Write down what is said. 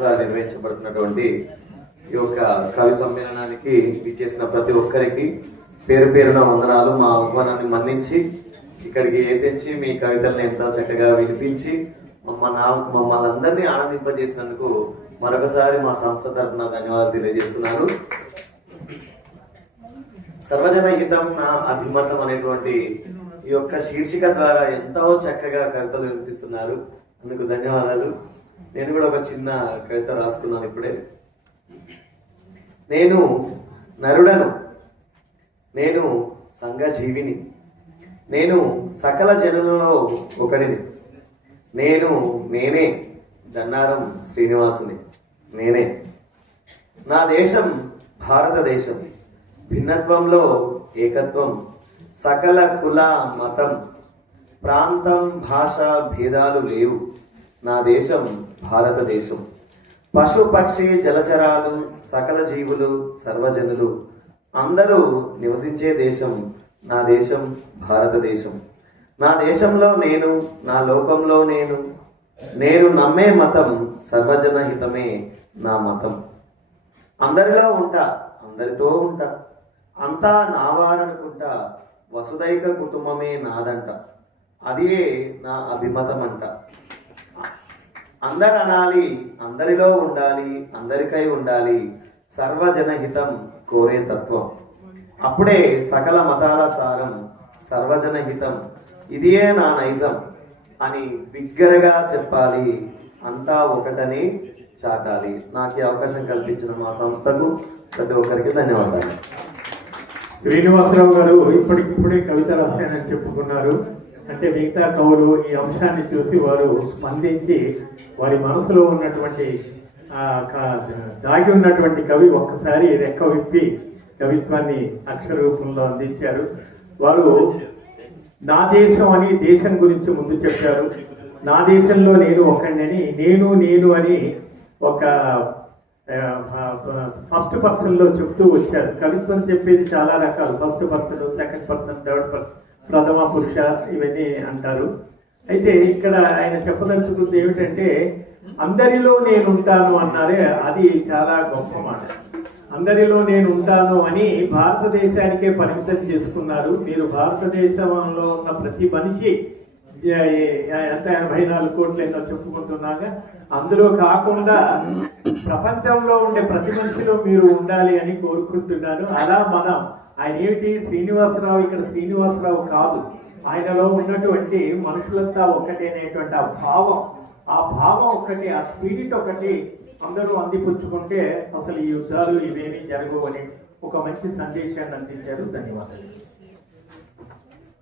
నిర్వహించబడుతున్నటువంటి ఈ యొక్క కవి సమ్మేళనానికి ఇచ్చేసిన ప్రతి ఒక్కరికి పేరు పేరున వందనాలు. మా ఆహ్వానాన్ని మన్నించి ఇక్కడికి తెచ్చి మీ కవితల్ని ఎంతో చక్కగా వినిపించి మమ్మల్ని అందరినీ ఆనందింపజేసినందుకు మరొకసారి మా సంస్థ తరఫున ధన్యవాదాలు తెలియజేస్తున్నాను. సర్వజన హితం నా అభిమతం అనేటువంటి ఈ యొక్క శీర్షిక ద్వారా ఎంతో చక్కగా కవితలు వినిపిస్తున్నారు. అందుకు ధన్యవాదాలు. నేను కూడా ఒక చిన్న కవిత రాసుకున్నాను ఇప్పుడే. నేను నరుడను, నేను సంఘజీవిని, నేను సకల జనులలో ఒకడిని, నేనే దన్నారం శ్రీనివాసుని, నేనే. నా దేశం భారతదేశం, భిన్నత్వంలో ఏకత్వం, సకల కుల మతం ప్రాంతం భాష భేదాలు లేవు. నా దేశం భారతదేశం, పశు పక్షి జలచరాలు సకల జీవులు సర్వజనులు అందరూ నివసించే దేశం నా దేశం భారతదేశం. నా దేశంలో నేను, నా లోకంలో నేను నమ్మే మతం సర్వజన హితమే నా మతం. అందరిలో ఉంటా, అందరితో ఉంటా, అంతా నావారనుకుంటా, వసుదైక కుటుంబమే నాదంట, అదే నా అభిమతం అంట. అందరు అనాలి, అందరిలో ఉండాలి, అందరికై ఉండాలి, సర్వజనహితం కోరే తత్వం. అప్పుడే సకల మతాల సారం సర్వజనహితం, ఇదియే నా నైజం అని బిగ్గరగా చెప్పాలి, అంతా ఒకటని చాటాలి. నాకు ఈ అవకాశం కల్పించిన మా సంస్థకు ప్రతి ఒక్కరికి ధన్యవాదాలు. శ్రీనివాసరావు గారు ఇప్పటికిప్పుడే కవిత రాశానని చెప్పుకున్నారు. అంటే మిగతా కవులు ఈ అంశాన్ని చూసి వారు స్పందించి వారి మనసులో ఉన్నటువంటి దాగి ఉన్నటువంటి కవి ఒక్కసారి రెక్క విప్పి కవిత్వాన్ని అక్షర రూపంలో అందించారు. వారు నా దేశం అని దేశం గురించి ముందు చెప్పారు. నా దేశంలో నేను ఒకడిని, నేను అని ఒక ఫస్ట్ పర్సన్ లో చెప్తూ వచ్చారు. కవిత్వం చెప్పేది చాలా రకాలు, first person, second person, third person, ప్రథమ పురుష ఇవన్నీ అంటారు. అయితే ఇక్కడ ఆయన చెప్పదలుచుకుంది ఏమిటంటే అందరిలో నేను ఉంటాను అన్నారే, అది చాలా గొప్ప మాట. అందరిలో నేను ఉంటాను అని భారతదేశానికే పరిమితం చేసుకున్నారు. మీరు భారతదేశంలో ఉన్న ప్రతి మనిషి ఎంత 84 కోట్లు ఏదో చెప్పుకుంటున్నాగా, అందులో కాకుండా ప్రపంచంలో ఉండే ప్రతి మనిషిలో మీరు ఉండాలి అని కోరుకుంటున్నాను. అలా మనం ఆయన ఏమిటి శ్రీనివాసరావు, ఇక్కడ శ్రీనివాసరావు కాదు, ఆయనలో ఉన్నటువంటి మనుషులంతా ఒకటి అనేటువంటి ఆ భావం ఒకటి, ఆ స్పిరిట్ ఒకటి అందరూ అందిపుచ్చుకుంటే అసలు ఈ యుద్ధాలు ఇవేమీ జరగవు అని ఒక మంచి సందేశాన్ని అందించారు. ధన్యవాదాలు.